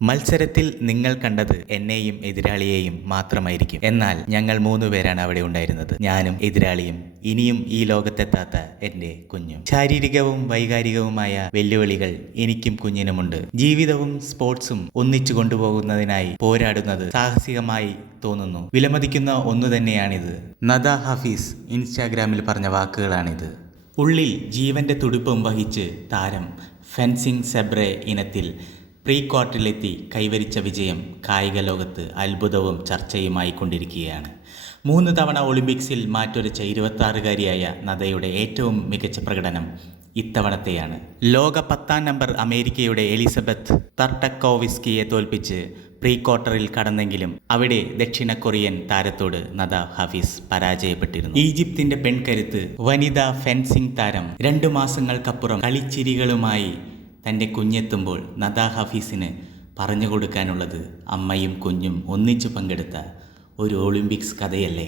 മത്സരത്തിൽ നിങ്ങൾ കണ്ടത് എന്നെയും എതിരാളിയെയും മാത്രമായിരിക്കും. എന്നാൽ ഞങ്ങൾ 3 പേരാണ് അവിടെ ഉണ്ടായിരുന്നത്. ഞാനും എതിരാളിയും ഇനിയും ഈ ലോകത്തെത്താത്ത എന്റെ കുഞ്ഞും. ശാരീരികവും വൈകാരികവുമായ വെല്ലുവിളികൾ എനിക്കും കുഞ്ഞിനുമുണ്ട്. ജീവിതവും സ്പോർട്സും ഒന്നിച്ചു കൊണ്ടുപോകുന്നതിനായി പോരാടുന്നത് സാഹസികമായി തോന്നുന്നു. വിലമതിക്കുന്ന ഒന്നു തന്നെയാണിത്. നദ ഹഫീസ് ഇൻസ്റ്റാഗ്രാമിൽ പറഞ്ഞ വാക്കുകളാണിത്. ഉള്ളിൽ ജീവന്റെ തുടിപ്പും വഹിച്ച് താരം ഫെൻസിംഗ് സെബ്രെ ഇനത്തിൽ പ്രീ ക്വാർട്ടറിലെത്തി കൈവരിച്ച വിജയം കായിക ലോകത്ത് അത്ഭുതവും ചർച്ചയുമായി കൊണ്ടിരിക്കുകയാണ്. 3 തവണ ഒളിമ്പിക്സിൽ മാറ്റൊലിച്ച 26-കാരിയായ നദയുടെ ഏറ്റവും മികച്ച പ്രകടനം ഇത്തവണത്തെയാണ്. ലോക 10ാം നമ്പർ അമേരിക്കയുടെ എലിസബത്ത് തർട്ടക്കോവിസ്കിയെ തോൽപ്പിച്ച് പ്രീ ക്വാർട്ടറിൽ കടന്നെങ്കിലും അവിടെ ദക്ഷിണ കൊറിയൻ താരത്തോട് നദ ഹഫീസ് പരാജയപ്പെട്ടിരുന്നു. ഈജിപ്തിന്റെ പെൺകരുത്ത് വനിതാ ഫെൻസിംഗ് താരം 2 മാസങ്ങൾക്കപ്പുറം കളിച്ചിരികളുമായി തൻ്റെ കുഞ്ഞെത്തുമ്പോൾ നദ ഹഫീസിന് പറഞ്ഞു കൊടുക്കാനുള്ളത് അമ്മയും കുഞ്ഞും ഒന്നിച്ചു പങ്കെടുത്ത ഒരു ഒളിമ്പിക്സ് കഥയല്ലേ.